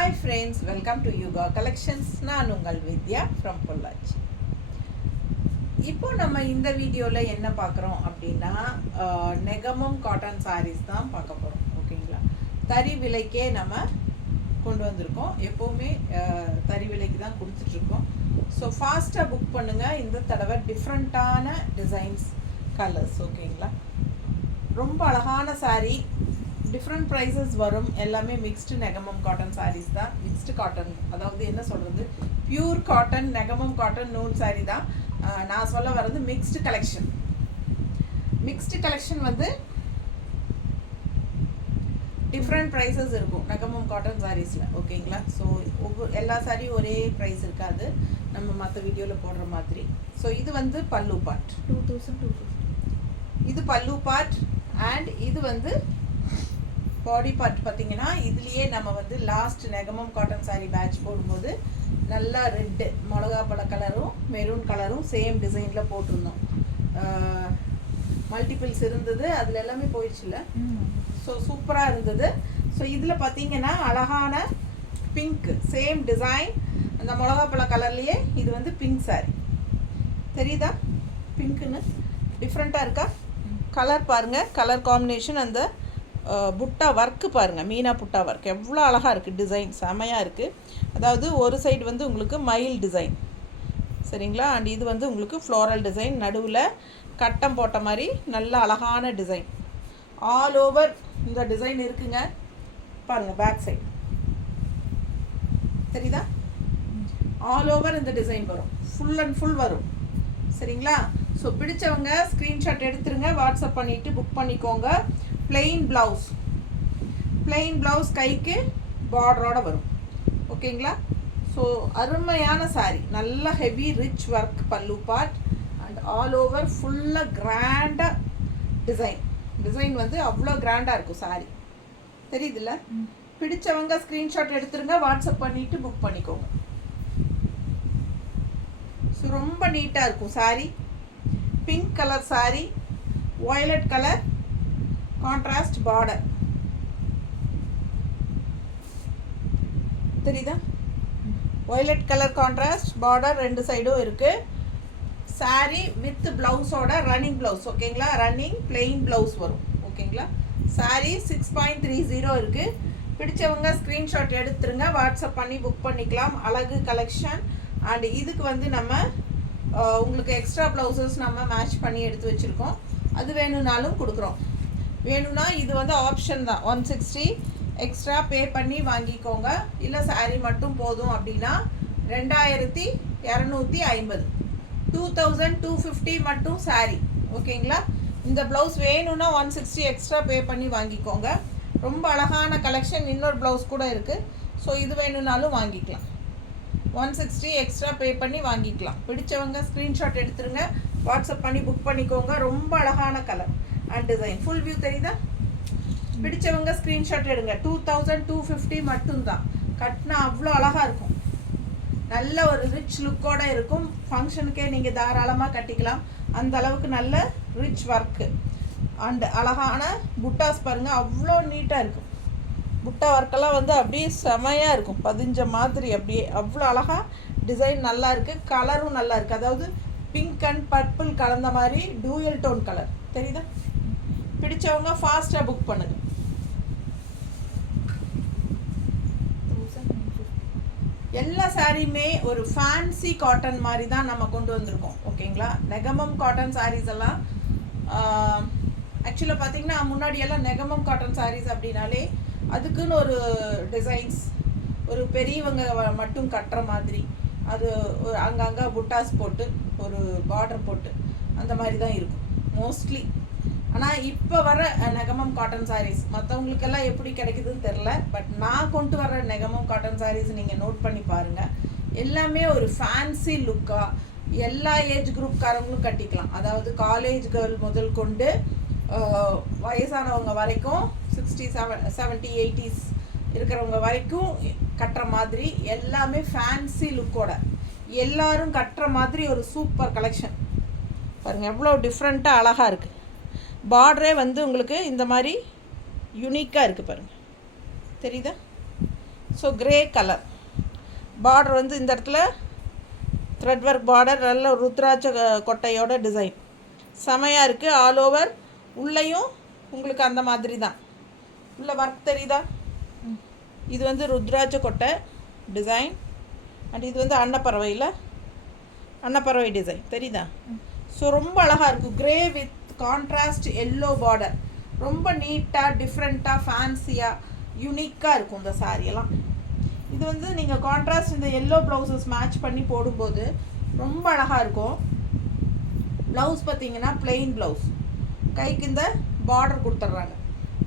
Hi friends, welcome to Yuga Collections. நான் உங்கள் வித்யா from Pollachi. இப்போ நம்ம இந்த வீடியோவில் என்ன பார்க்குறோம் அப்படின்னா நெகமம் காட்டன் சாரீஸ் தான் பார்க்க போகிறோம். ஓகேங்களா, தறி விலைக்கே நம்ம கொண்டு வந்திருக்கோம். எப்போவுமே தறி விலைக்கு தான் கொடுத்துட்ருக்கோம். ஸோ ஃபாஸ்ட்டாக புக் பண்ணுங்கள். இந்த தடவை டிஃப்ரெண்ட்டான டிசைன்ஸ், கலர்ஸ். ஓகேங்களா, ரொம்ப அழகான சாரீ, டிஃப்ரெண்ட் ப்ரைஸஸ் வரும். எல்லாமே மிக்ஸ்டு நெகமம் காட்டன் சாரீஸ் தான். மிக்ஸ்டு காட்டன், அதாவது என்ன சொல்கிறது, பியூர் காட்டன் நெகமம் காட்டன் நூல் சாரீ தான். நான் சொல்ல வர்றது மிக்ஸ்டு கலெக்ஷன். மிக்ஸ்டு கலெக்ஷன் வந்து டிஃப்ரெண்ட் ப்ரைஸஸ் இருக்கும் நெகமம் காட்டன் சாரீஸில். ஓகேங்களா, ஸோ எல்லா சாரியும் ஒரே ப்ரைஸ் இருக்காது, நம்ம மற்ற வீடியோவில் போடுற மாதிரி. ஸோ இது வந்து பல்லு பார்ட் 2250. இது பல்லு பார்ட். அண்ட் இது வந்து பாடி பார்ட். பார்த்தீங்கன்னா இதுலேயே நம்ம வந்து last Negamam cotton sari patch போடும்போது நல்லா ரெட்டு, மிளகா பழ கலரும் மெரூன் கலரும் சேம் டிசைனில் போட்டிருந்தோம். மல்டிபிள்ஸ் இருந்தது, அதில் எல்லாமே போயிடுச்சுல்ல. ஸோ சூப்பராக இருந்தது. ஸோ இதில் பார்த்தீங்கன்னா அழகான பிங்க், சேம் டிசைன், அந்த மிளகா பழ கலர்லேயே இது வந்து பிங்க் சாரீ. தெரியுதா பிங்க்குன்னு? டிஃப்ரெண்ட்டாக இருக்கா? கலர் பாருங்கள், கலர் காம்பினேஷன், அந்த புட்டா ஒர்க்கு பாருங்கள், மீனா புட்டா ஒர்க் எவ்வளோ அழகாக இருக்குது. டிசைன் செமையாக இருக்குது. அதாவது ஒரு சைடு வந்து உங்களுக்கு மயில் டிசைன், சரிங்களா, அண்ட் இது வந்து உங்களுக்கு ஃப்ளோரல் டிசைன், நடுவில் கட்டம் போட்ட மாதிரி நல்ல அழகான டிசைன். ஆல் ஓவர் இந்த டிசைன் இருக்குங்க. பாருங்கள் பேக் சைடு தெரியுதா? ஆல் ஓவர் இந்த டிசைன் வரும், ஃபுல் அண்ட் ஃபுல் வரும். சரிங்களா, ஸோ பிடிச்சவங்க ஸ்க்ரீன்ஷாட் எடுத்துருங்க, வாட்ஸ்அப் பண்ணிவிட்டு புக் பண்ணிக்கோங்க. பிளெயின் ப்ளவுஸ், பிளெயின் ப்ளவுஸ், கைக்கு பார்டரோடு வரும். ஓகேங்களா, ஸோ அருமையான சாரீ, நல்ல ஹெவி ரிச் ஒர்க் பல்லு பார்ட். அண்ட் ஆல் ஓவர் ஃபுல்லாக கிராண்டாக டிசைன். டிசைன் வந்து அவ்வளோ கிராண்டாக இருக்கும் சாரீ. தெரியுதுல்ல? பிடிச்சவங்க ஸ்க்ரீன்ஷாட் எடுத்துருங்க, வாட்ஸ்அப் பண்ணிவிட்டு புக் பண்ணிக்கோங்க. ஸோ ரொம்ப நீட்டாக இருக்கும் sari. Pink colour sari, violet colour contrast border. தெரியுதா? வயலட் கலர் கான்ட்ராஸ்ட் பார்டர் ரெண்டு சைடும் இருக்குது. சாரீ வித் ப்ளவுஸோட ரன்னிங் ப்ளவுஸ். ஓகேங்களா, ரன்னிங் பிளெயின் ப்ளவுஸ் வரும். ஓகேங்களா, சாரீ 6.30 இருக்குது. பிடிச்சவங்க ஸ்க்ரீன்ஷாட் எடுத்துருங்க, வாட்ஸ்அப் பண்ணி புக் பண்ணிக்கலாம். அழகு கலெக்ஷன். அண்ட் இதுக்கு வந்து நம்ம உங்களுக்கு எக்ஸ்ட்ரா ப்ளவுசஸ் நம்ம மேட்ச் பண்ணி எடுத்து வச்சுருக்கோம். அது வேணும்னாலும் கொடுக்குறோம். வேணும்னா இது வந்து ஆப்ஷன் தான். 160 எக்ஸ்ட்ரா பே பண்ணி வாங்கிக்கோங்க. இல்லை சாரீ மட்டும் போதும் அப்படின்னா 2250, 2250 மட்டும் சாரீ. ஓகேங்களா, இந்த ப்ளவுஸ் வேணும்னா 160 எக்ஸ்ட்ரா பே பண்ணி வாங்கிக்கோங்க. ரொம்ப அழகான கலெக்ஷன். இன்னொரு ப்ளவுஸ் கூட இருக்குது. ஸோ இது வேணும்னாலும் வாங்கிக்கலாம். 160 எக்ஸ்ட்ரா பே பண்ணி வாங்கிக்கலாம். பிடிச்சவங்க ஸ்க்ரீன்ஷாட் எடுத்துருங்க, வாட்ஸ்அப் பண்ணி புக் பண்ணிக்கோங்க. ரொம்ப அழகான colour and design. Full view தெரியுதா? பிடிச்சவங்க ஸ்க்ரீன்ஷாட் எடுங்க. 2250 மட்டும்தான். கட்டினா அவ்வளோ அழகாக இருக்கும். நல்ல ஒரு ரிச் லுக்கோடு இருக்கும். ஃபங்க்ஷனுக்கே நீங்கள் தாராளமாக கட்டிக்கலாம். அந்த அளவுக்கு நல்ல ரிச் ஒர்க்கு அண்ட் அழகான புட்டாஸ் பாருங்கள், அவ்வளோ நீட்டாக இருக்கும். புட்டா ஒர்க்கெல்லாம் வந்து அப்படியே செமையாக இருக்கும், பதிஞ்ச மாதிரி. அப்படியே அவ்வளோ அழகாக டிசைன் நல்லா இருக்குது. கலரும் நல்லா இருக்குது. அதாவது பிங்க் அண்ட் பர்பிள் கலந்த மாதிரி டூயல் டோன் கலர். தெரியுதா? பிடிச்சவங்க ஃபாஸ்ட்டாக புக் பண்ணுங்க. எல்லா சாரியுமே ஒரு ஃபேன்சி காட்டன் மாதிரி தான் நம்ம கொண்டு வந்திருக்கோம். ஓகேங்களா, நெகமம் காட்டன் சாரீஸ் எல்லாம் ஆக்சுவலாக பார்த்தீங்கன்னா முன்னாடியெல்லாம் நெகமம் காட்டன் சாரீஸ் அப்படின்னாலே அதுக்குன்னு ஒரு டிசைன்ஸ், ஒரு பெரியவங்க மட்டும் கட்டுற மாதிரி, அது ஒரு அங்கங்கே புட்டாஸ் போட்டு ஒரு பார்டர் போட்டு அந்த மாதிரி தான் இருக்கும் மோஸ்ட்லி. ஆனால் இப்போ வர நெகமம் காட்டன் சாரீஸ் மற்றவங்களுக்கெல்லாம் எப்படி கிடைக்குதுன்னு தெரில. பட் நான் கொண்டு வர நெகமம் காட்டன் சாரீஸ் நீங்கள் நோட் பண்ணி பாருங்கள். எல்லாமே ஒரு ஃபேன்சி லுக்காக எல்லா ஏஜ் குரூப்காரங்களும் கட்டிக்கலாம். அதாவது காலேஜ் கேர்ள் முதல் கொண்டு வயசானவங்க வரைக்கும் 60, 70, 80s இருக்கிறவங்க வரைக்கும் கட்டுற மாதிரி எல்லாமே ஃபேன்சி லுக்கோட எல்லாரும் கட்டுற மாதிரி ஒரு சூப்பர் கலெக்ஷன். பாருங்கள் எவ்வளோ டிஃப்ரெண்ட்டாக அழகாக இருக்குது. பார்டரே வந்து உங்களுக்கு இந்த மாதிரி யூனிக்காக இருக்குது பாருங்கள். தெரியுதா? ஸோ கிரே கலர் பார்டர் வந்து இந்த இடத்துல த்ரெட் ஒர்க் பார்டர், நல்ல ருத்ராட்ச கொட்டையோட டிசைன் செமையாக இருக்குது. ஆல் ஓவர் உள்ளேயும் உங்களுக்கு அந்த மாதிரி தான் உள்ள ஒர்க் தெரியுதா? இது வந்து ருத்ராட்ச கொட்டை டிசைன் அண்ட் இது வந்து அன்னப்பறவை டிசைன் தெரியுதா? ஸோ ரொம்ப அழகாக இருக்கும். Grey with contrast yellow border, ரொம்ப நீட்டாக டிஃப்ரெண்ட்டாக ஃபேன்சியாக யூனிக்காக இருக்கும் இந்த சாரியெல்லாம். இது வந்து நீங்கள் கான்ட்ராஸ்ட் இந்த எல்லோ ப்ளவுசஸ் மேட்ச் பண்ணி போடும்போது ரொம்ப அழகாக இருக்கும். ப்ளவுஸ் பார்த்தீங்கன்னா பிளெயின் ப்ளவுஸ், கைக்கு இந்த பார்டர் கொடுத்துட்றாங்க.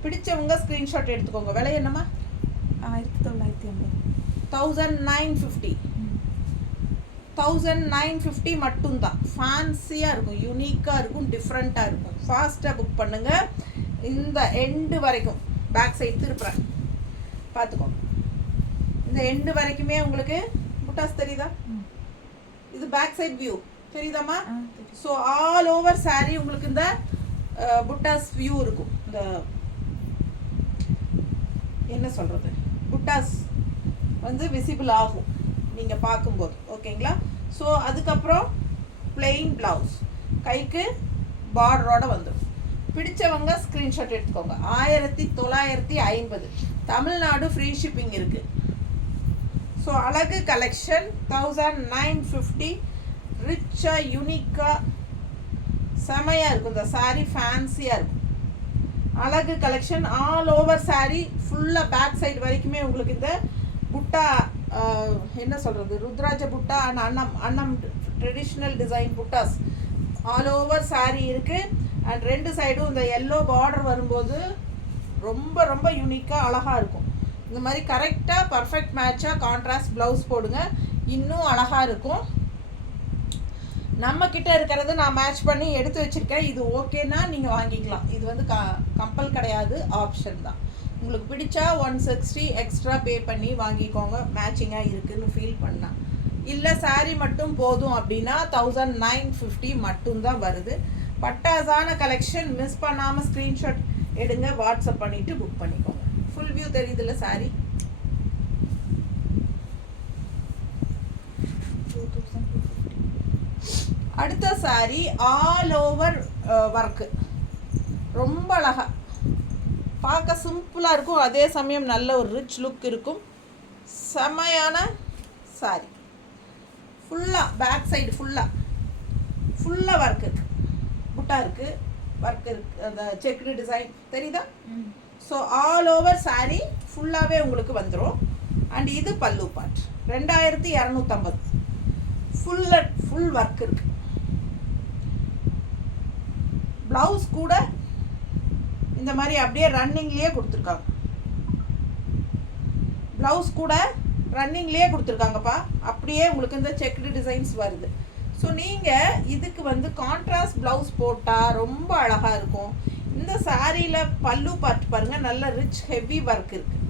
பிடிச்சவங்க ஸ்க்ரீன்ஷாட் எடுத்துக்கோங்க. விலை என்னம்மா? 1950. 1950. 1950 மட்டும்தான். ஃபேன்சியாக இருக்கும், யூனிக்காக இருக்கும், டிஃப்ரெண்ட்டாக இருக்கும். ஃபாஸ்ட்டாக புக் பண்ணுங்கள். இந்த எண்டு வரைக்கும் பேக் சைடு திருப்புறேன் பார்த்துக்கோங்க. இந்த எண்டு வரைக்குமே உங்களுக்கு புட்டாஸ் தெரியுதா? இது பேக் சைட் வியூ தெரியுதாம்மா? ஸோ ஆல் ஓவர் சாரீ உங்களுக்கு இந்த புட்டாஸ் வியூ இருக்கும். இந்த என்ன சொல்கிறது, புட்டாஸ் வந்து விசிபிள் ஆகும் நீங்கள் பார்க்கும்போது. ஓகேங்களா? ஸோ அதுக்கப்புறம் பிளெயின் ப்ளவுஸ், கைக்கு பார்டரோடு வந்துடும். பிடிச்சவங்க ஸ்க்ரீன்ஷாட் எடுத்துக்கோங்க. 1950. தமிழ்நாடு ஃப்ரீ ஷிப்பிங் இருக்குது. ஸோ அழகு கலெக்ஷன் 1950. ரிச்சாக யூனிக்காக செமையாக இருக்கும். இந்த சாரீ ஃபேன்சியாக இருக்கும். அழகு கலெக்ஷன் ஆல் ஓவர் சாரீ ஃபுல்லாக பேக் சைடு வரைக்குமே உங்களுக்கு இந்த புட்டா என்ன சொல்கிறது, ருத்ராஜ புட்டா அண்ட் அன்னம் ட்ரெடிஷ்னல் டிசைன் புட்டாஸ் ஆல் ஓவர் சாரீ இருக்குது. அண்ட் ரெண்டு சைடும் இந்த எல்லோ பார்டர் வரும்போது ரொம்ப ரொம்ப யூனிக்காக அழகாக இருக்கும். இந்த மாதிரி கரெக்டாக பர்ஃபெக்ட் மேட்சாக கான்ட்ராஸ்ட் ப்ளவுஸ் போடுங்க, இன்னும் அழகாக இருக்கும். நம்மக்கிட்ட இருக்கிறது நான் மேட்ச் பண்ணி எடுத்து வச்சுருக்கேன். இது ஓகேனா நீங்கள் வாங்கிக்கலாம். இது வந்து கம்பல் கிடையாது, ஆப்ஷன் தான். உங்களுக்கு பிடிச்சா 160 எக்ஸ்ட்ரா பே பண்ணி வாங்கிக்கோங்க, மேட்சிங்காக இருக்குதுன்னு ஃபீல் பண்ணால். இல்லை சாரீ மட்டும் போதும் அப்படின்னா 1950 மட்டும்தான் வருது. பட்டாசான கலெக்ஷன். மிஸ் பண்ணாமல் ஸ்க்ரீன்ஷாட் எடுங்க, வாட்ஸ்அப் பண்ணிவிட்டு புக் பண்ணிக்கோங்க. ஃபுல் வியூ தெரியுதுல்ல சாரீ? 2250. அடுத்த சாரீ ஆல் ஓவர் ஒர்க்கு, ரொம்ப அழகாக பார்க்க சிம்பிளாக இருக்கும், அதே சமயம் நல்ல ஒரு ரிச் லுக் இருக்கும். செமையான சாரீ. ஃபுல்லாக பேக் சைடு ஃபுல்லாக ஒர்க் இருக்குது, புட்டா இருக்குது, ஒர்க் இருக்குது, அந்த செக்குடு டிசைன் தெரியுதா? ஸோ ஆல் ஓவர் சாரீ ஃபுல்லாகவே உங்களுக்கு வந்துடும். அண்ட் இது பல்லு பார்ட் 2250. ஃபுல் ஒர்க் இருக்குது. ப்ளவுஸ் கூட இந்த மாதிரி அப்படியே ரன்னிங்லேயே கொடுத்துருக்காங்க. ப்ளவுஸ் கூட ரன்னிங்லேயே கொடுத்துருக்காங்கப்பா. அப்படியே உங்களுக்கு இந்த செக்குடு டிசைன்ஸ் வருது. ஸோ நீங்கள் இதுக்கு வந்து கான்ட்ராஸ்ட் ப்ளவுஸ் போட்டால் ரொம்ப அழகாக இருக்கும். இந்த சாரியில் பல்லு பார்ட் பாருங்கள், நல்ல ரிச் ஹெவி ஒர்க் இருக்குது.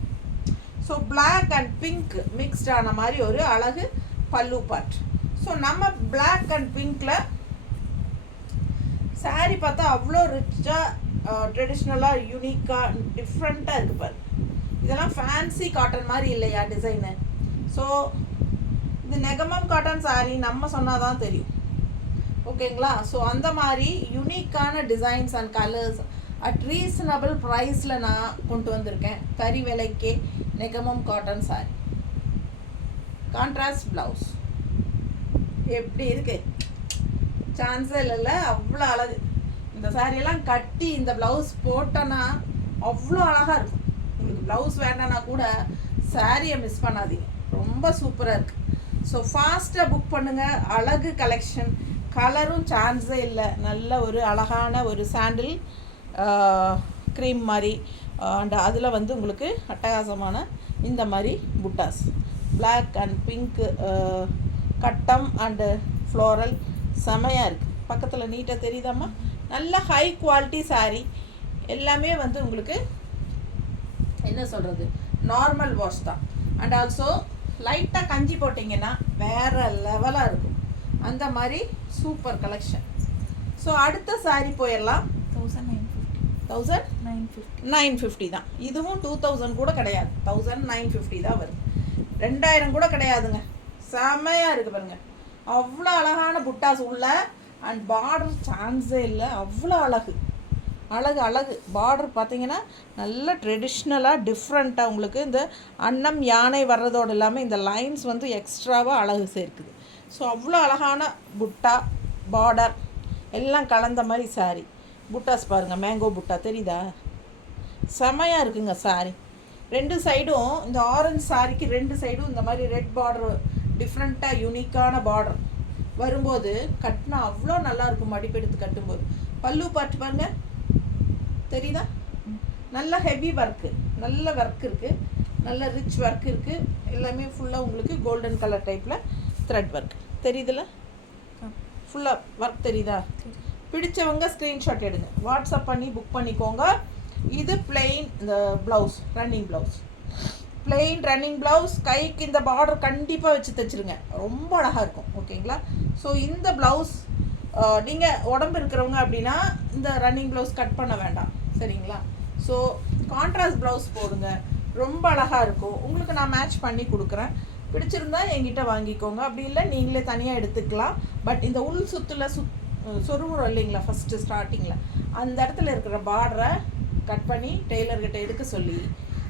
So black and pink mixed ஆன மாதிரி ஒரு அழகு பல்லு பார்ட். ஸோ நம்ம பிளாக் அண்ட் பிங்க்கில் சாரீ பார்த்தா அவ்வளோ ரிச்சாக ட்ரெடிஷ்னலாக யூனிக்காக டிஃப்ரெண்ட்டாக இருக்குது பாரு. இதெல்லாம் ஃபேன்சி காட்டன் மாதிரி இல்லையா டிசைனு? ஸோ இது நெகமம் காட்டன் சாரீ நம்ம சொன்னால் தான் தெரியும். ஓகேங்களா? ஸோ அந்த மாதிரி யூனிக்கான designs and colours at reasonable ப்ரைஸில் நான் கொண்டு வந்திருக்கேன். தறி விலைக்கே Negamam cotton sari, contrast blouse எப்படி இருக்கு? சான்ஸே இல்லைல்ல, அவ்வளோ அழகு. இந்த சாரியெல்லாம் கட்டி இந்த ப்ளவுஸ் போட்டோன்னா அவ்வளோ அழகாக இருக்கும். உங்களுக்கு ப்ளவுஸ் வேண்டான்னா கூட சாரியை மிஸ் பண்ணாதீங்க, ரொம்ப சூப்பராக இருக்குது. ஸோ ஃபாஸ்ட்டாக புக் பண்ணுங்கள். அழகு கலெக்ஷன், கலரும் சான்ஸே இல்லை. நல்ல ஒரு அழகான ஒரு சாண்டில் க்ரீம் மாதிரி அண்ட் அதில் வந்து உங்களுக்கு அட்டகாசமான இந்த மாதிரி புட்டாஸ், பிளாக் அண்ட் பிங்க்கு கட்டம் அண்டு ஃப்ளோரல் செமையாக இருக்குது. பக்கத்தில் நீட்டாக தெரியுதாம்மா? நல்ல ஹை குவாலிட்டி சாரீ. எல்லாமே வந்து உங்களுக்கு என்ன சொல்கிறது, நார்மல் வாஷ் தான். அண்ட் ஆல்சோ லைட்டாக கஞ்சி போட்டிங்கன்னா வேறு லெவலாக இருக்கும். அந்த மாதிரி சூப்பர் கலெக்ஷன். ஸோ அடுத்த சாரீ போயிடலாம். 1950 தான். இதுவும் 2000 கூட கிடையாது, 1950 தான் வருது. 2000 கூட கிடையாதுங்க. செமையாக இருக்குது பாருங்கள். அவ்வளோ அழகான புட்டாஸ் உள்ள அண்ட் பார்டர் சான்ஸே இல்லை. அவ்வளோ அழகு அழகு அழகு. பார்டர் பார்த்தீங்கன்னா நல்ல ட்ரெடிஷ்னலாக டிஃப்ரெண்ட்டாக உங்களுக்கு இந்த அன்னம் யானை வர்றதோடு இல்லாமல் இந்த லைன்ஸ் வந்து எக்ஸ்ட்ராவாக அழகு சேர்க்குது. ஸோ அவ்வளோ அழகான புட்டா பார்டர் எல்லாம் கலந்த மாதிரி சாரி. புட்டாஸ் பாருங்கள், மேங்கோ புட்டா தெரியுதா? செமையாக இருக்குங்க சாரி. 2 சைடும் இந்த ஆரஞ்சு சாரிக்கு 2 சைடும் இந்த மாதிரி ரெட் பார்டர் டிஃப்ரெண்ட்டாக யூனிக்கான பார்டர் வரும்போது கட்டினா அவ்வளோ நல்லாயிருக்கும். மடிப்பெடுத்து கட்டும்போது பல்லு பார்த்து பாருங்கள், தெரியுதா? நல்ல ஹெவி ஒர்க்கு, நல்ல ஒர்க் இருக்குது, நல்ல ரிச் ஒர்க் இருக்குது. எல்லாமே ஃபுல்லாக உங்களுக்கு கோல்டன் கலர் டைப்பில் த்ரெட் ஒர்க் தெரியுதுல்ல? ஃபுல்லாக ஒர்க் தெரியுதா? பிடிச்சவங்க ஸ்க்ரீன்ஷாட் எடுங்க, வாட்ஸ்அப் பண்ணி புக் பண்ணிக்கோங்க. இது பிளெயின் இந்த blouse, running blouse, plain running blouse. கைக்கு இந்த பார்டர் கண்டிப்பாக வச்சு தைச்சிருங்க, ரொம்ப அழகாக இருக்கும். ஓகேங்களா? ஸோ இந்த ப்ளவுஸ் நீங்கள் உடம்பு இருக்கிறவங்க அப்படின்னா இந்த ரன்னிங் ப்ளவுஸ் கட் பண்ண வேண்டாம், சரிங்களா? ஸோ கான்ட்ராஸ்ட் ப்ளவுஸ் போடுங்க, ரொம்ப அழகாக இருக்கும். உங்களுக்கு நான் மேட்ச் பண்ணி கொடுக்குறேன். பிடிச்சிருந்தா என்கிட்ட வாங்கிக்கோங்க, அப்படி இல்லை நீங்களே தனியாக எடுத்துக்கலாம். பட் இந்த உள் சுற்றுல சொருவுறோம் இல்லைங்களா ஃபஸ்ட்டு ஸ்டார்டிங்கில், அந்த இடத்துல இருக்கிற பார்டரை கட் பண்ணி டெய்லர்கிட்ட எடுக்க சொல்லி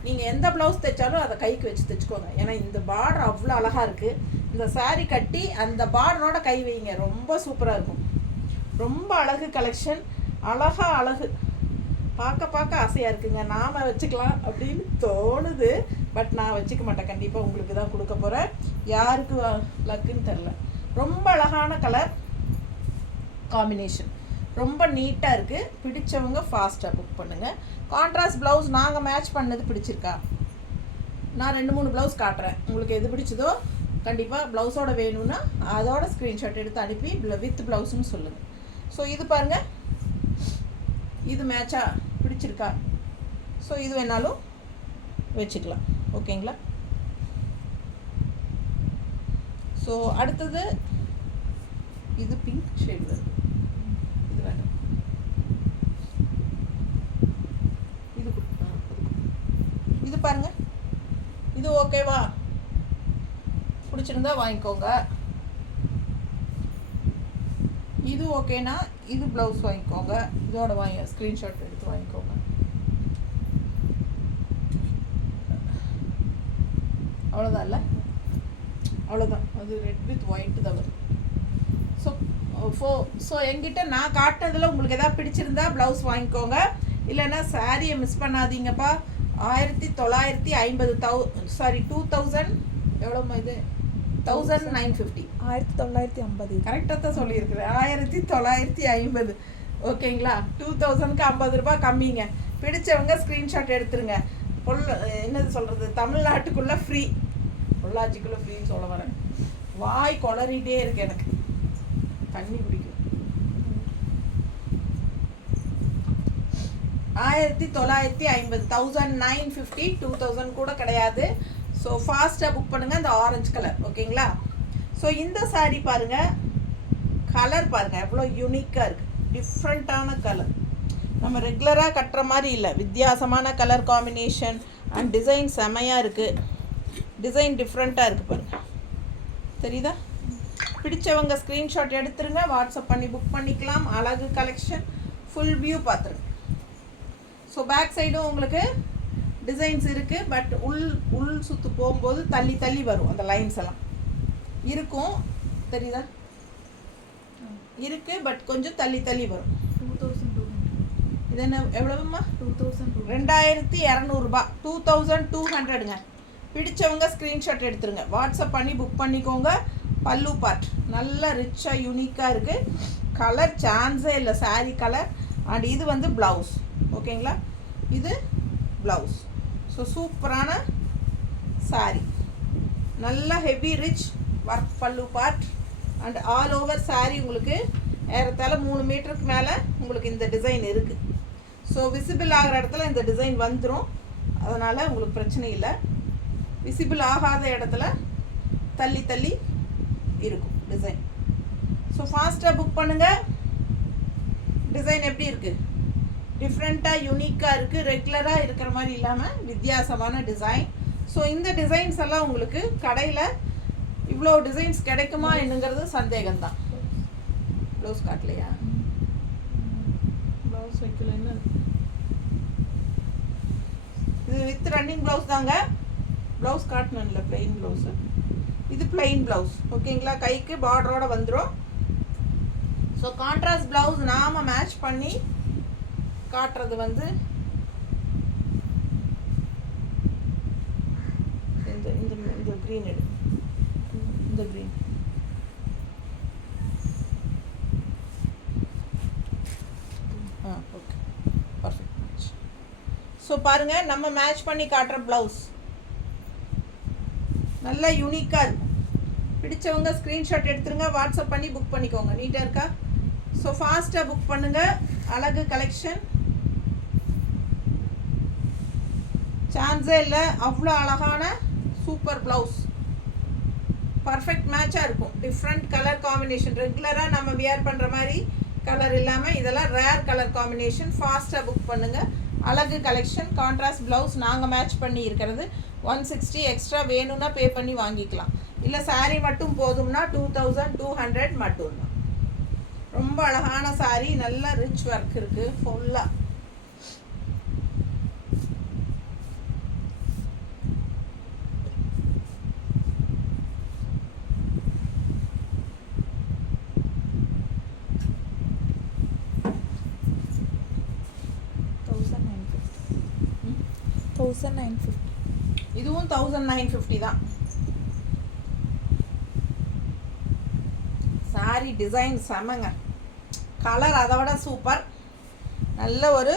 நீங்கள் எந்த ப்ளவுஸ் தைச்சாலும் அதை கைக்கு வச்சு தைச்சிக்கோங்க. ஏன்னா இந்த பார்டர் அவ்வளோ அழகாக இருக்குது. இந்த சாரீ கட்டி அந்த பார்டரோட கை வைங்க, ரொம்ப சூப்பராக இருக்கும். ரொம்ப அழகு கலெக்ஷன், அழகு பார்க்க ஆசையாக இருக்குங்க. நாம் வச்சுக்கலாம் அப்படின்னு தோணுது, பட் நான் வச்சுக்க மாட்டேன். கண்டிப்பாக உங்களுக்கு தான் கொடுக்க போகிறேன். யாருக்கு லக்குன்னு தெரில. ரொம்ப அழகான கலர் காம்பினேஷன், ரொம்ப நீட்டாக இருக்குது. பிடிச்சவங்க ஃபாஸ்ட்டாக புக் பண்ணுங்கள். கான்ட்ராஸ்ட் ப்ளவுஸ் நாங்கள் மேட்ச் பண்ணது பிடிச்சிருக்கா? நான் 2-3 ப்ளவுஸ் காட்டுறேன், உங்களுக்கு எது பிடிச்சதோ கண்டிப்பாக ப்ளவுஸோட வேணும்னா அதோட ஸ்க்ரீன்ஷாட் எடுத்து அனுப்பி வித் ப்ளவுஸ்னு சொல்லுங்கள். ஸோ இது பாருங்கள், இது மேட்சாக பிடிச்சிருக்கா? ஸோ இது வேணாலும் வச்சுக்கலாம். ஓகேங்களா? ஸோ அடுத்தது இது பிங்க் ஷேட் வருது, இது வேண்டாம், இது பாருங்கள், இது ஓகேவா? பிடிச்சிருந்தா வாங்கிக்கோங்க. இது ஓகேனா இது ப்ளவுஸ் வாங்கிக்கோங்க, இதோட வாங்கி ஸ்க்ரீன்ஷாட் எடுத்து வாங்கிக்கோங்க. அவ்வளோதான் இல்லை? அவ்வளோதான். அது ரெட் வித் ஒயிட் தான் வரும். ஸோ என்கிட்ட நான் காட்டுறதுல உங்களுக்கு எதாவது பிடிச்சிருந்தா ப்ளவுஸ் வாங்கிக்கோங்க, இல்லைன்னா சாரியை மிஸ் பண்ணாதீங்கப்பா. 1950 2000 எவ்வளோம்மா இது? 1950 1950 கரெக்டாக தான் சொல்லியிருக்கிறேன். 1950. ஓகேங்களா? 2000க்கு 50 ரூபாய் கம்மிங்க. பிடிச்சவங்க ஸ்க்ரீன்ஷாட் எடுத்துருங்க. என்னது சொல்கிறது, தமிழ்நாட்டுக்குள்ளே ஃப்ரீ, பொள்ளாச்சிக்குள்ளே ஃப்ரீன்னு சொல்ல வரேன். வாய் கொளறிட்டே இருக்கு, எனக்கு தண்ணி பிடிக்கும். 1950 1950 2000 கூட கிடையாது. ஸோ ஃபாஸ்ட்டாக புக் பண்ணுங்கள். இந்த ஆரஞ்சு கலர் ஓகேங்களா? ஸோ இந்த சாரீ பாருங்கள், கலர் பாருங்கள் எவ்வளோ யூனிக்காக இருக்குது, டிஃப்ரெண்ட்டான கலர். நம்ம ரெகுலராக கட்டுற மாதிரி இல்லை, வித்தியாசமான கலர் காம்பினேஷன் அண்ட் டிசைன் செமையாக இருக்குது. டிசைன் டிஃப்ரெண்ட்டாக இருக்குது பாருங்கள், தெரியுதா? பிடிச்சவங்க ஸ்க்ரீன்ஷாட் எடுத்துருங்க, வாட்ஸ்அப் பண்ணி புக் பண்ணிக்கலாம். அழகு கலெக்ஷன் ஃபுல் வியூ பார்த்துருங்க. ஸோ பேக் சைடும் உங்களுக்கு டிசைன்ஸ் இருக்குது, பட் உள் சுற்று போகும்போது தள்ளி வரும், அந்த லைன்ஸ் எல்லாம் இருக்கும், தெரியுதா? இருக்குது, பட் கொஞ்சம் தள்ளி வரும். 2200. இது என்ன எவ்வளவுமா? 2200 ரூபாய். 2200ங்க. பிடிச்சவங்க ஸ்க்ரீன்ஷாட் எடுத்துருங்க, வாட்ஸ்அப் பண்ணி புக் பண்ணிக்கோங்க. பல்லு பார்ட் நல்லா ரிச்சாக யூனிக்காக இருக்குது. கலர் சான்ஸே இல்லை, சாரீ கலர். அண்ட் இது வந்து ப்ளவுஸ். ஓகேங்களா? இது ப்ளவுஸ். ஸோ சூப்பரான சாரீ, நல்ல ஹெவி ரிச் ஒர்க் பல்லு part and all over sari. உங்களுக்கு ஏறத்தாழ 3 மீட்டருக்கு மேலே உங்களுக்கு இந்த டிசைன் இருக்குது. ஸோ விசிபிள் ஆகிற இடத்துல இந்த டிசைன் வந்துடும், அதனால் உங்களுக்கு பிரச்சனை இல்லை. விசிபிள் ஆகாத இடத்துல தள்ளி இருக்கும் டிசைன். ஸோ ஃபாஸ்ட்டாக புக் பண்ணுங்கள். டிசைன் எப்படி இருக்குது? டிஃப்ரெண்ட்டாக யூனிக்காக இருக்குது, ரெகுலராக இருக்கிற மாதிரி இல்லாமல் வித்தியாசமான டிசைன். ஸோ இந்த டிசைன்ஸ் எல்லாம் உங்களுக்கு கடையில் இவ்வளோ டிசைன்ஸ் கிடைக்குமா என்னங்கிறது சந்தேகம்தான். ப்ளவுஸ் காட்டலையா? ப்ளவுஸ் வைக்கலன்னு. இது வித் ரன்னிங் ப்ளவுஸ் தாங்க. ப்ளவுஸ் காட்டணும் இல்லை, பிளெயின் ப்ளவுஸு. இது பிளெயின் ப்ளவுஸ் ஓகேங்களா. கைக்கு பார்டரோட வந்துடும். ஸோ கான்ட்ராஸ்ட் ப்ளவுஸ் நாம் மேட்ச் பண்ணி காட்டுறது வந்து இந்த இந்த இந்த க்ரீன் எடு, இந்த green. Okay, perfect match. So பாருங்கள், நம்ம மேட்ச் பண்ணி காட்டுற ப்ளவுஸ் நல்லா யூனிக்காக இருக்கும். பிடிச்சவங்க ஸ்க்ரீன்ஷாட் எடுத்துருங்க, வாட்ஸ்அப் பண்ணி புக் பண்ணிக்கோங்க. நீட்டாக இருக்கா? ஸோ ஃபாஸ்ட்டாக புக் பண்ணுங்கள். அழகு கலெக்ஷன் சான்ஸே இல்லை, அவ்வளோ அழகான சூப்பர் ப்ளவுஸ். பர்ஃபெக்ட் மேட்சாக இருக்கும். டிஃப்ரெண்ட் கலர் காம்பினேஷன், ரெகுலராக நம்ம வியர் பண்ணுற மாதிரி கலர் இல்லாமல் இதெல்லாம் ரேர் கலர் காம்பினேஷன். ஃபாஸ்ட்டாக புக் பண்ணுங்கள். அழகு கலெக்ஷன் கான்ட்ராஸ்ட் ப்ளவுஸ் நாங்கள் மேட்ச் பண்ணி இருக்கிறது. 160 எக்ஸ்ட்ரா வேணும்னா பே பண்ணி வாங்கிக்கலாம். இல்லை சாரீ மட்டும் போதும்னா 2200 மட்டும்தான். ரொம்ப அழகான சாரீ, நல்ல ரிச் ஒர்க் இருக்குது ஃபுல்லாக. இதுவும் 1950 தான். Sorry design செமங்க. கலர் அதை விட சூப்பர். நல்ல ஒரு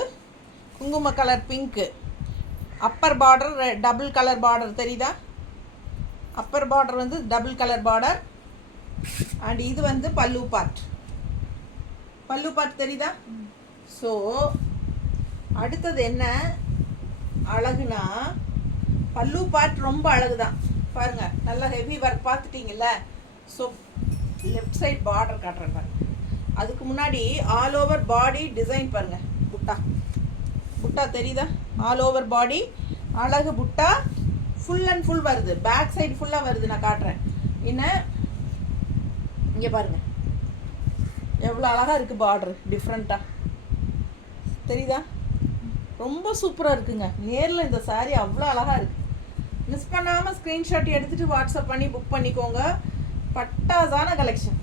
குங்கும colour pink. Appar border double colour border தெரியுதா? அப்பர் பார்டர் வந்து டபுள் கலர் பார்டர். அண்ட் இது வந்து பல்லு பார்ட். பல்லு பார்ட் தெரியுதா? ஸோ அடுத்தது என்ன அழகுனா, பல்லு பார்ட் ரொம்ப அழகு தான் பாருங்கள். நல்லா ஹெவி ஒர்க் பார்த்துட்டிங்கல்ல. ஸோ லெஃப்ட் சைட் பார்டர் காட்டுறேன் பாருங்கள். அதுக்கு முன்னாடி ஆல் ஓவர் பாடி டிசைன் பாருங்கள். புட்டா புட்டா தெரியுதா? ஆல் ஓவர் பாடி அழகு புட்டா ஃபுல் அண்ட் ஃபுல் வருது. பேக் சைடு ஃபுல்லாக வருது. நான் காட்டுறேன். என்ன இங்கே பாருங்கள் எவ்வளோ அழகாக இருக்குது பார்டரு. டிஃப்ரெண்ட்டாக தெரியுதா? ரொம்ப சூப்பராக இருக்குங்க. நேரில் இந்த சாரீ அவ்வளோ அழகாக இருக்குது. மிஸ் பண்ணாமல் ஸ்க்ரீன்ஷாட் எடுத்துகிட்டு வாட்ஸ்அப் பண்ணி புக் பண்ணிக்கோங்க. பட்டாசான கலெக்ஷன்.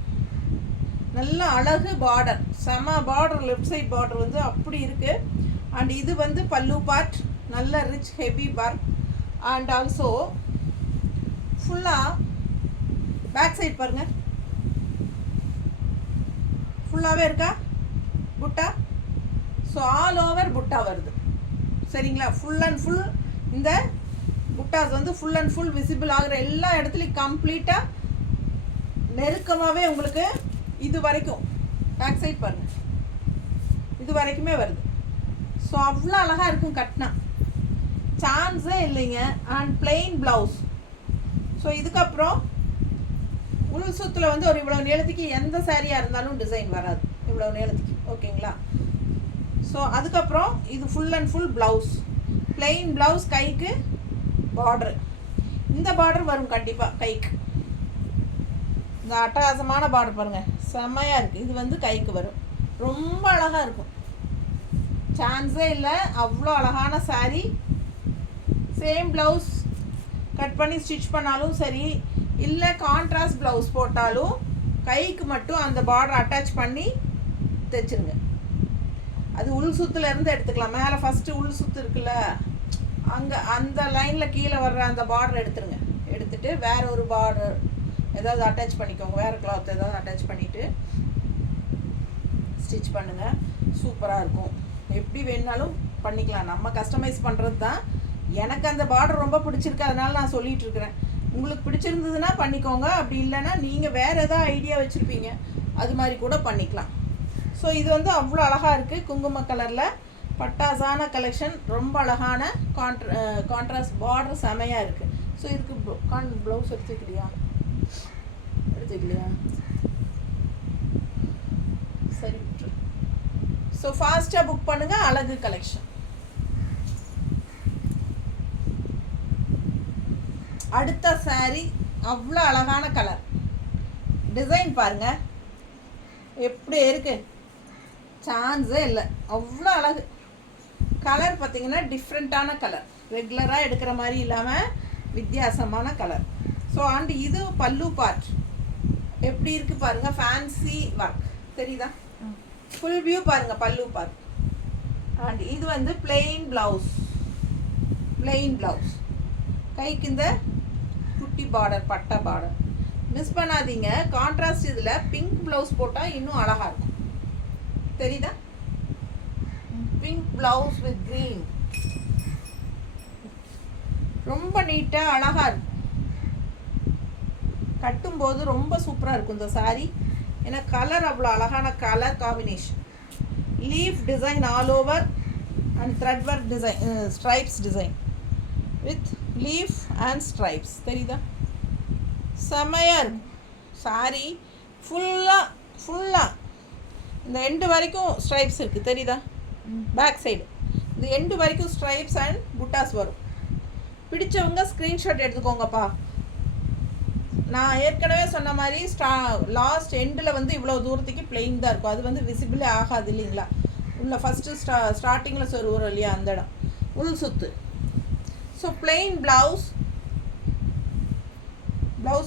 நல்ல அழகு பார்டர், செம பார்டர். லெஃப்ட் சைட் பார்டர் வந்து அப்படி இருக்குது. அண்ட் இது வந்து பல்லு பார்ட், நல்ல rich heavy work. And also ஃபுல்லாக பேக் சைட் பாருங்கள், ஃபுல்லாகவே இருக்கா புட்டா. ஸோ ஆல் ஓவர் புட்டா வருது சரிங்களா. ஃபுல் அண்ட் ஃபுல் இந்த புட்டாஸ் வந்து ஃபுல் அண்ட் ஃபுல் விசிபிள் ஆகிற எல்லா இடத்துலையும் கம்ப்ளீட்டாக நெருக்கமாகவே உங்களுக்கு இது வரைக்கும் பேக் சைட் பாருங்கள், இது வரைக்குமே வருது. ஸோ அவ்வளோ அழகாக இருக்கும் கட்டினா, சான்ஸே இல்லைங்க. And plain blouse. ஸோ இதுக்கப்புறம் உள் சுத்தில் வந்து ஒரு இவ்வளோ நீளத்துக்கு எந்த சாரியாக இருந்தாலும் டிசைன் வராது இவ்வளோ நீளத்துக்கு. ஓகேங்களா? ஸோ அதுக்கப்புறம் இது full and full blouse, plain blouse. கைக்கு பார்ட்ரு, இந்த பார்டர் வரும் கண்டிப்பாக கைக்கு. இந்த அட்டகாசமான பார்டர் பாருங்கள், செம்மையாக இருக்குது. இது வந்து கைக்கு வரும். ரொம்ப அழகாக இருக்கும், சான்ஸே இல்லை. அவ்வளோ அழகான சாரீ. சேம் ப்ளவுஸ் கட் பண்ணி ஸ்டிச் பண்ணாலும் சரி, இல்லை கான்ட்ராஸ்ட் ப்ளவுஸ் போட்டாலும் கைக்கு மட்டும் அந்த பார்டர் அட்டாச் பண்ணி தைச்சிருங்க. அது உள் சுற்றுலேருந்து எடுத்துக்கலாம். மேலே ஃபஸ்ட்டு உள் சுற்று இருக்குல்ல, அங்கே அந்த லைனில் கீழே வர்ற அந்த பார்டர் எடுத்துருங்க. எடுத்துகிட்டு வேறு ஒரு பார்டர் ஏதாவது அட்டாச் பண்ணிக்கோங்க. வேறு கிளாத் ஏதாவது அட்டாச் பண்ணிவிட்டு ஸ்டிச் பண்ணுங்கள். சூப்பராக இருக்கும். எப்படி வேணுனாலும் பண்ணிக்கலாம். நம்ம கஸ்டமைஸ் பண்ணுறது தான். எனக்கு அந்த பார்டர் ரொம்ப பிடிச்சிருக்கு, அதனால நான் சொல்லிகிட்டு இருக்கிறேன். உங்களுக்கு பிடிச்சிருந்ததுன்னா பண்ணிக்கோங்க. அப்படி இல்லைன்னா நீங்கள் வேறு எதாவது ஐடியா வச்சுருப்பீங்க, அது மாதிரி கூட பண்ணிக்கலாம். ஸோ இது வந்து அவ்வளோ அழகாக இருக்குது. குங்கும கலரில் பட்டாசான கலெக்ஷன். ரொம்ப அழகான கான்ட்ராஸ்ட் பார்டர் செமையாக இருக்குது. ஸோ இதுக்கு ப்ளவுஸ் எடுத்துக்கலையா? சரி. ஸோ ஃபாஸ்ட்டாக புக் பண்ணுங்கள். 'அழகு கலெக்ஷன். அடுத்த saree அவ்வளோ அழகான கலர். டிசைன் பாருங்க எப்படி இருக்கு, சான்ஸே இல்லை, அவ்வளோ அழகு. கலர் பார்த்தீங்கன்னா டிஃப்ரெண்ட்டான கலர், ரெகுலராக எடுக்கிற மாதிரி இல்லாமல் வித்தியாசமான கலர். ஸோ அண்ட் இது பல்லு பார்ட் எப்படி இருக்குது பாருங்கள், ஃபேன்சி ஒர்க் தெரியுதா, ஃபுல் வியூ பாருங்கள் பல்லு பார்ட். அண்ட் இது வந்து பிளெயின் ப்ளவுஸ், பிளெயின் ப்ளவுஸ், கைக்கு இந்த குட்டி பார்டர், பட்டை பார்டர். மிஸ் பண்ணாதீங்க, கான்ட்ராஸ்ட் இதில் பிங்க் ப்ளவுஸ் போட்டால் இன்னும் அழகாக இருக்கும். தெரியுதா, பிங்க் ப்ளவுஸ் வித் க்ரீன், ரொம்ப நீட்டாக அழகாக இருக்கும். கட்டும்போது ரொம்ப சூப்பராக இருக்கும் இந்த saree. ஏன்னா கலர் அவ்வளோ அழகான colour combination. Leaf design all over and thread work design, stripes design with leaf and stripes. தெரியுதா, செமையாக இருக்கும் saree. ஃபுல்லாக இந்த எண்டு வரைக்கும் ஸ்ட்ரைப்ஸ் இருக்குது தெரியுதா, பேக் சைடு இந்த எண்டு வரைக்கும் ஸ்ட்ரைப்ஸ் அண்ட் புட்டாஸ் வரும். பிடிச்சவங்க ஸ்க்ரீன்ஷாட் எடுத்துக்கோங்கப்பா. நான் ஏற்கனவே சொன்ன மாதிரி லாஸ்ட் எண்டில் வந்து இவ்வளோ தூரத்துக்கு பிளெயின் தான் இருக்கும், அது வந்து விசிபிளே ஆகாது இல்லைங்களா. உள்ள ஃபஸ்ட்டு ஸ்டார்டிங்கில் சொருவோம் இல்லையா அந்த இடம் உள் சுத்து. ஸோ பிளெயின் ப்ளவுஸ்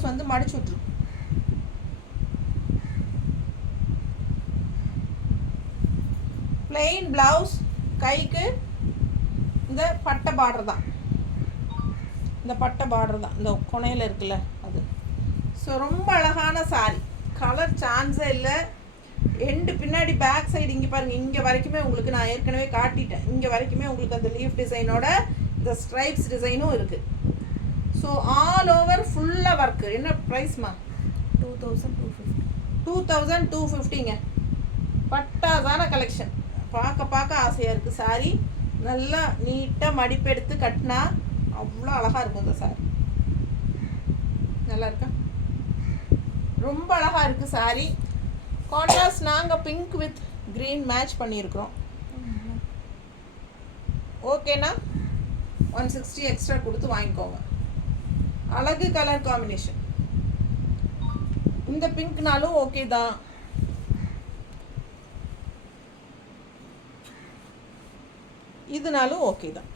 வந்து மடிச்சு விட்ரும். பிளெயின் ப்ளவுஸ், கைக்கு இந்த பட்டை பார்டர் தான், இந்த பட்டை பார்டர் தான் இந்த கொனையில் இருக்குல்ல அது. ஸோ ரொம்ப அழகான saree, கலர் சான்ஸே இல்லை. எண்டு பின்னாடி பேக் சைடு இங்கே பாருங்கள், இங்கே வரைக்குமே உங்களுக்கு நான் ஏற்கனவே காட்டிட்டேன். இங்கே வரைக்குமே உங்களுக்கு அந்த லீஃப் டிசைனோட இந்த ஸ்ட்ரைப்ஸ் டிசைனும் இருக்குது. ஸோ ஆல் ஓவர் ஃபுல்லாக ஒர்க்கு. என்ன ப்ரைஸ்மா? 2250ங்க. பட்டாதான கலெக்ஷன், பார்க்க ஆசையாக இருக்குது saree. நல்லா நீட்டாக மடிப்பெடுத்து கட்டினா அவ்வளோ அழகாக இருக்கும் இந்த saree. நல்லா இருக்கா, ரொம்ப அழகாக இருக்குது saree. கான்ட்ராஸ்ட் நாங்கள் பிங்க் வித் க்ரீன் மேட்ச் பண்ணியிருக்கிறோம். ஓகேண்ணா, 160 எக்ஸ்ட்ரா கொடுத்து வாங்கிக்கோங்க. அழகு கலர் காம்பினேஷன். இந்த பிங்க்னாலும் ஓகே தான். இதுனாலும் ஓகே தான்.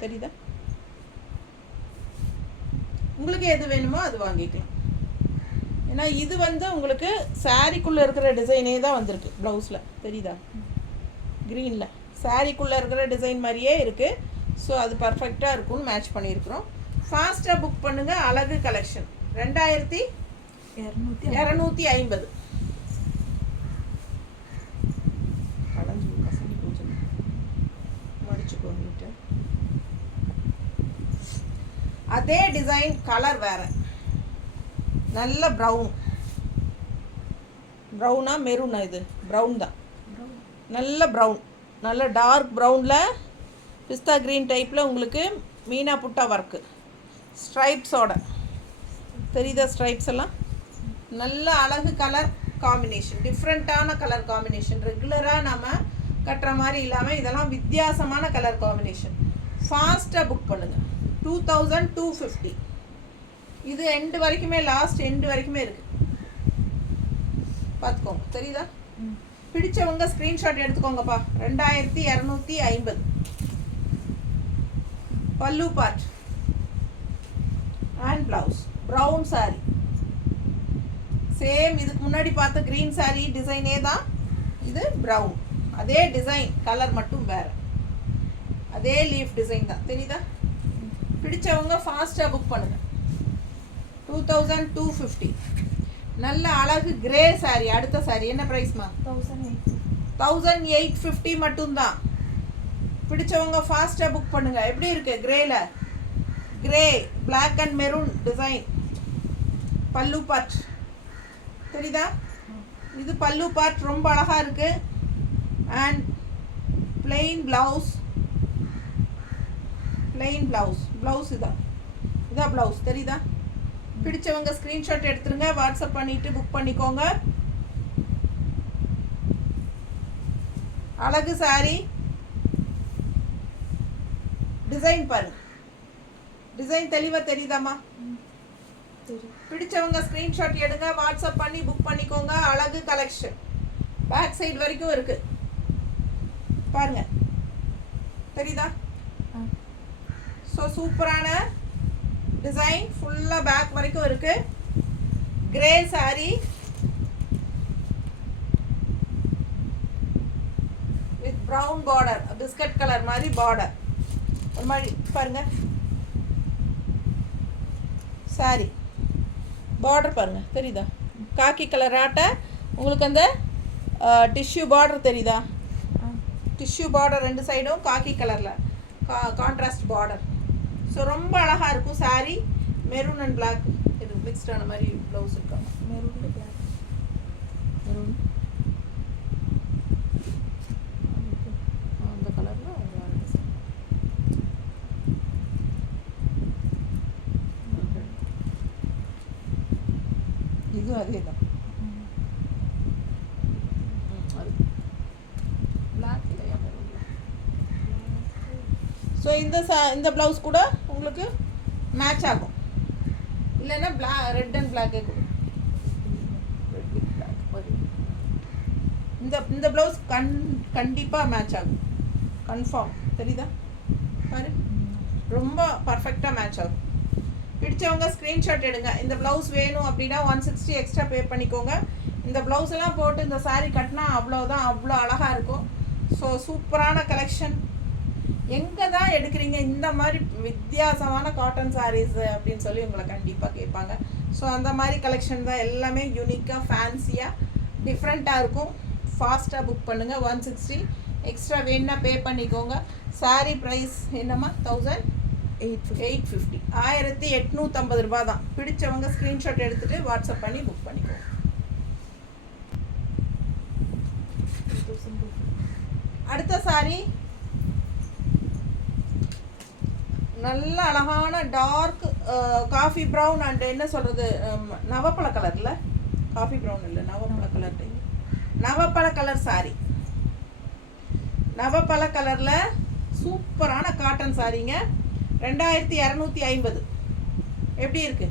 தெரியுதா, உங்களுக்கு எது வேணுமோ அது வாங்கிக்கலாம். ஏன்னா இது வந்து உங்களுக்கு சாரிக்குள்ளே இருக்கிற டிசைனே தான் வந்திருக்கு ப்ளவுஸில். தெரியுதா, க்ரீனில் சாரிக்குள்ளே இருக்கிற டிசைன் மாதிரியே இருக்குது. ஸோ அது பர்ஃபெக்டாக இருக்கும்னு மேட்ச் பண்ணியிருக்கிறோம். ஃபாஸ்ட்டாக புக் பண்ணுங்கள். அழகு கலெக்ஷன் 2250. மடிச்சுக்கோங்க. அதே டிசைன், கலர் வேறு, நல்ல ப்ரௌனா மெரூனா, இது ப்ரௌன் தான், நல்ல ப்ரௌன், நல்ல டார்க் ப்ரௌனில் பிஸ்தா க்ரீன் டைப்பில் உங்களுக்கு மீனா புட்டா ஒர்க்கு ஸ்ட்ரைப்ஸோட. தெரியுதா ஸ்ட்ரைப்ஸ் எல்லாம், நல்ல அழகு கலர் காம்பினேஷன், டிஃப்ரெண்ட்டான கலர் காம்பினேஷன். ரெகுலராக நம்ம கட்டுற மாதிரி இல்லாமல் இதெல்லாம் வித்தியாசமான கலர் காம்பினேஷன். ஃபாஸ்ட்டாக புக் பண்ணுங்கள். 2250. இது எண்டு வரைக்குமே, லாஸ்ட் எண்டு வரைக்குமே இருக்குது, பார்த்துக்கோங்க. தெரியுதா, பிடிச்சவங்க ஸ்க்ரீன்ஷாட் எடுத்துக்கோங்கப்பா. 2250. பல்லு part and blouse, brown saree. Same இதுக்கு முன்னாடி பார்த்த க்ரீன் saree டிசைனே தான் இது, ப்ரௌன். அதே டிசைன், கலர் மட்டும் வேறு, அதே லீஃப் டிசைன் தான். தெரியுதா, பிடிச்சவங்க ஃபாஸ்ட்டாக புக் பண்ணுங்கள். 2250. நல்ல அழகு கிரே saree. அடுத்த saree என்ன ப்ரைஸ்மா? 1850 மட்டும்தான். பிடிச்சவங்க ஃபாஸ்ட்டாக புக் பண்ணுங்கள். எப்படி இருக்குது கிரேல, grey black and maroon design. பல்லு பார்ட் தெரியுதா, இது பல்லு பார்ட் ரொம்ப அழகாக இருக்குது. அண்ட் பிளெயின் ப்ளவுஸ், ப்ளவுஸ் இதான் ப்ளவுஸ். தெரியுதா, பிடிச்சவங்க ஸ்க்ரீன்ஷாட் எடுத்துருங்க, வாட்ஸ்அப் பண்ணிவிட்டு புக் பண்ணிக்கோங்க. அழகு saree, டிசைன் பாருங்க, டிசைன் தெளிவாக தெரியுதாம்மா? தெரியும். பிடிச்சவங்க ஸ்க்ரீன்ஷாட் எடுங்க, வாட்ஸ்அப் பண்ணி புக் பண்ணிக்கோங்க. அழகு கலெக்ஷன் பேக் சைடு வரைக்கும் இருக்கு பாருங்க, தெரியுதா? ஸோ சூப்பரான டிசைன் ஃபுல்லாக பேக் வரைக்கும் இருக்கு. Grey sorry with brown border, biscuit colour மாதிரி பார்டர் ஒரு மாதிரி பாருங்க. சாரி பார்டர் பாருங்க, தெரியுதா? காக்கி கலர் ஆட்ட உங்களுக்கு அந்த டிஷ்யூ பார்டர் தெரியுதா? டிஷ்யூ பார்டர் ரெண்டு சைடும் காக்கி கலரில் கான்ட்ராஸ்ட் பார்டர். ஸோ ரொம்ப அழகாக இருக்கும் சாரி. மெரூன் அண்ட் பிளாக் இது மிக்ஸ்டான மாதிரி ப்ளவுஸ் இருக்காங்க. Maroon black. மெரூன் அந்த கலரில் இதுவும் அதே தான். ஸோ இந்த ப்ளவுஸ் கூட உங்களுக்கு மேட்ச் ஆகும். இல்லைன்னா ரெட் அண்ட் பிளாக்கே கூட இந்த ப்ளவுஸ் கண்டிப்பாக மேட்ச் ஆகும், கன்ஃபார்ம். தெரியுதா பாரு, ரொம்ப பர்ஃபெக்டாக மேட்ச் ஆகும். பிடிச்சவங்க ஸ்க்ரீன்ஷாட் எடுங்க. இந்த ப்ளவுஸ் வேணும் அப்படின்னா 160 எக்ஸ்ட்ரா பே பண்ணிக்கோங்க. இந்த ப்ளவுஸ் எல்லாம் போட்டு இந்த சாரீ கட்டினா அவ்வளோதான், அவ்வளோ அழகாக இருக்கும். ஸோ சூப்பரான கலெக்ஷன். எங்கே தான் எடுக்கிறீங்க இந்த மாதிரி வித்தியாசமான காட்டன் சாரீஸ் அப்படின்னு சொல்லி உங்களை கண்டிப்பாக கேட்பாங்க. ஸோ அந்த மாதிரி கலெக்ஷன் தான் எல்லாமே யூனிக்காக, ஃபேன்சியாக, டிஃப்ரெண்ட்டாக இருக்கும். ஃபாஸ்ட்டாக புக் பண்ணுங்கள். 160 எக்ஸ்ட்ரா வேணுன்னா பே பண்ணிக்கோங்க. சாரீ ப்ரைஸ் என்னம்மா? 1850. 1850 ரூபா தான். பிடிச்சவங்க ஸ்க்ரீன்ஷாட் எடுத்துகிட்டு வாட்ஸ்அப் பண்ணி புக் பண்ணிக்கோங்க. அடுத்த சாரீ நல்ல அழகான டார்க் காஃபி ப்ரௌன் அண்ட் என்ன சொல்கிறது, நவப்பழ கலரில், காஃபி ப்ரௌன் இல்லை நவப்பழ கலர், நவப்பழ கலர் சாரீ. நவப்பழ கலரில் சூப்பரான காட்டன் சாரீங்க. 2250. எப்படி இருக்கு?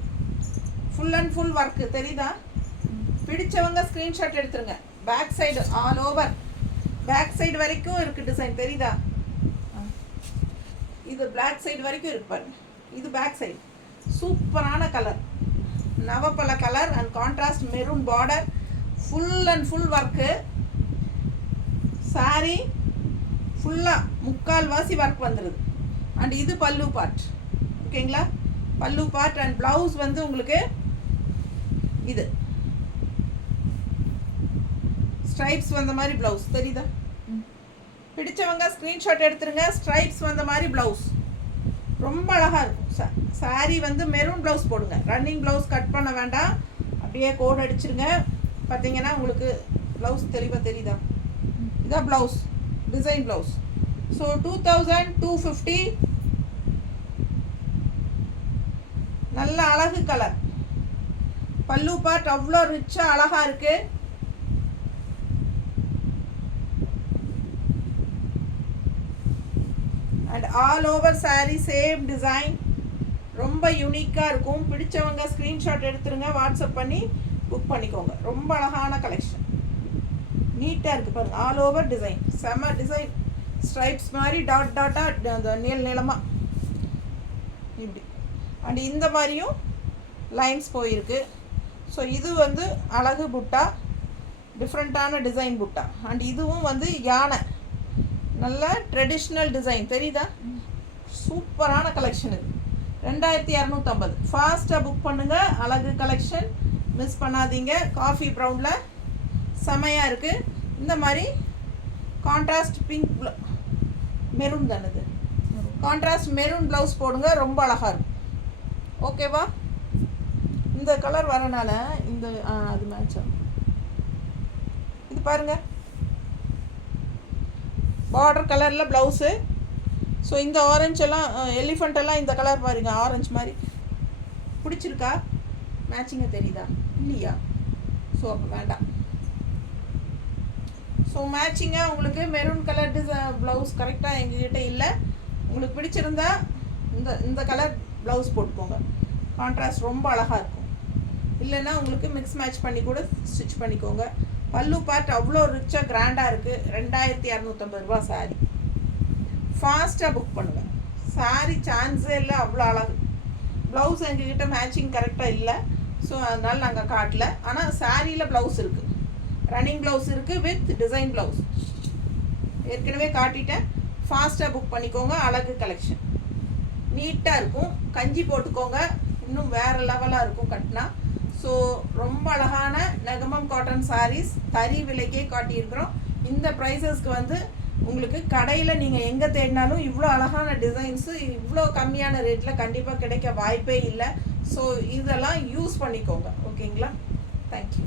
ஃபுல் அண்ட் ஃபுல் ஒர்க்கு தெரியுதா? பிடிச்சவங்க ஸ்க்ரீன்ஷாட் எடுத்துருங்க. Back side all over, back side வரைக்கும் இருக்குது டிசைன், தெரியுதா? இது பிளாக் சைடு வரைக்கும் இருக்கு பாருங்க. இது பேக் சைடு. சூப்பரான கலர், நவப்பழ colour and contrast maroon border, full and full work. Sari ஃபுல்லாக முக்கால்வாசி ஒர்க் வந்துடுது. அண்ட் இது பல்லு பார்ட், ஓகேங்களா? பல்லு பார்ட் அண்ட் ப்ளவுஸ் வந்து உங்களுக்கு இது ஸ்ட்ரைப்ஸ் வந்த மாதிரி ப்ளவுஸ், தெரியுதா? பிடிச்சவங்க ஸ்க்ரீன்ஷாட் எடுத்துருங்க. ஸ்ட்ரைப்ஸ் வந்த மாதிரி ப்ளவுஸ் ரொம்ப அழகாக இருக்கும். சாரீ வந்து மெரூன் ப்ளவுஸ் போடுங்க. ரன்னிங் ப்ளவுஸ் கட் பண்ண வேண்டாம், அப்படியே கோட் அடிச்சிருங்க. பார்த்தீங்கன்னா உங்களுக்கு ப்ளவுஸ் தெளிவாக தெரியுதா? இதான் ப்ளவுஸ், டிசைன் ப்ளவுஸ். ஸோ 2250. நல்ல அழகு கலர். பல்லு பார்ட் அவ்வளோ ரிச்சாக அழகாக இருக்குது. And all over sari same design, ரொம்ப யூனிக்காக இருக்கும். பிடிச்சவங்க ஸ்க்ரீன்ஷாட் எடுத்துருங்க, வாட்ஸ்அப் பண்ணி புக் பண்ணிக்கோங்க. ரொம்ப அழகான கலெக்ஷன், நீட்டாக இருக்குது பாருங்கள். ஆல் ஓவர் டிசைன், செம்ம டிசைன். ஸ்ட்ரைப்ஸ் மாதிரி டாட் டாட்டாக அந்த நீளமாக இப்படி. அண்ட் இந்த மாதிரியும் லைன்ஸ் போயிருக்கு. ஸோ இது வந்து அழகு புட்டா, டிஃப்ரெண்ட்டான டிசைன் புட்டா. அண்ட் இதுவும் வந்து யானை, நல்ல ட்ரெடிஷ்னல் டிசைன், தெரியுதா? சூப்பரான கலெக்ஷன் இது. 2250. ஃபாஸ்ட்டாக புக் பண்ணுங்கள். அழகு கலெக்ஷன் மிஸ் பண்ணாதீங்க. காஃபி ப்ரௌனில் செமையாக இருக்குது. இந்த மாதிரி கான்ட்ராஸ்ட் பிங்க் மெரூன் தானே இது, கான்ட்ராஸ்ட் மெரூன் ப்ளவுஸ் போடுங்க, ரொம்ப அழகாக இருக்கும். ஓகேவா? இந்த கலர் வரனால இந்த அது மேட்ச் ஆகும். இது பாருங்கள், பார்டர் கலரில் ப்ளவுஸு. ஸோ இந்த ஆரஞ்செல்லாம் எலிஃபெண்ட்டெல்லாம் இந்த கலர் பாருங்க, ஆரஞ்சு மாதிரி. பிடிச்சிருக்கா? மேட்சிங்காக தெரியுதா? இல்லையா? ஸோ அப்போ வேண்டாம். ஸோ மேட்சிங்காக உங்களுக்கு மெரூன் கலர் ப்ளவுஸ் கரெக்டாக எங்ககிட்ட இல்லை. உங்களுக்கு பிடிச்சிருந்தா இந்த கலர் ப்ளவுஸ் போட்டுக்கோங்க. கான்ட்ராஸ்ட் ரொம்ப அழகாக இருக்கும். இல்லைன்னா உங்களுக்கு மிக்ஸ் மேட்ச் பண்ணி கூட ஸ்டிச் பண்ணிக்கோங்க. பல்லு பார்ட் அவ்வளோ ரிச்சாக கிராண்டாக இருக்குது. 2250 ரூபா சாரீ. ஃபாஸ்ட்டாக புக் பண்ணுங்கள். சாரீ சான்ஸே இல்லை, அவ்வளோ அழகு. ப்ளவுஸ் எங்ககிட்ட மேட்சிங் கரெக்டாக இல்லை, ஸோ அதனால் நாங்கள் காட்டல. ஆனால் சாரியில் ப்ளவுஸ் இருக்குது, ரன்னிங் ப்ளவுஸ் இருக்குது வித் டிசைன் ப்ளவுஸ். ஏற்கனவே காட்டிட்டேன். ஃபாஸ்ட்டாக புக் பண்ணிக்கோங்க. அழகு கலெக்ஷன் நீட்டாக இருக்கும். கஞ்சி போட்டுக்கோங்க, இன்னும் வேறு லெவலாக இருக்கும் கட்டினா. ஸோ ரொம்ப அழகான நெகமம் காட்டன் சாரீஸ் தறி விலைக்கே காட்டியிருக்கிறோம். இந்த ப்ரைஸஸ்க்கு வந்து உங்களுக்கு கடையில் நீங்கள் எங்கே தேடினாலும் இவ்வளோ அழகான டிசைன்ஸு இவ்வளோ கம்மியான ரேட்டில் கண்டிப்பாக கிடைக்க வாய்ப்பே இல்லை. ஸோ இதெல்லாம் யூஸ் பண்ணிக்கோங்க. ஓகேங்களா? தேங்க்யூ.